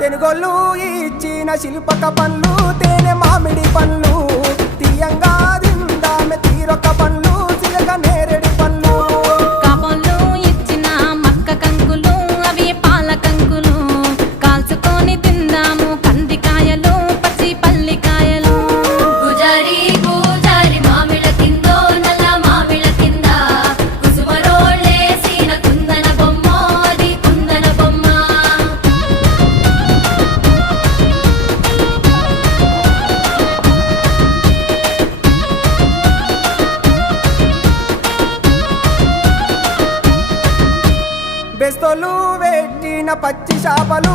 తెనుగోళ్ళు ఇచ్చిన శిల్పక పండ్లు తేనె మామిడి పండ్లు తీయంగా తిందామె తీరొక్క పండ్లు సిలక నేరేడు పండ్లు కాపంలో ఇచ్చిన మక్క కంకులు అవి పాల కంకులు కాల్చుకొని తిందాము కందికాయలు పచ్చి పల్లికాయలు గుజారి గుజారి మామిళ్ళ కిందో నల్ల మామిళ్ళ కింద కుసుమరోళ్ళేసిన కుందన బొమ్మ అది కుందన బొమ్మ బెస్తోలు పెట్టిన పచ్చి చేపలు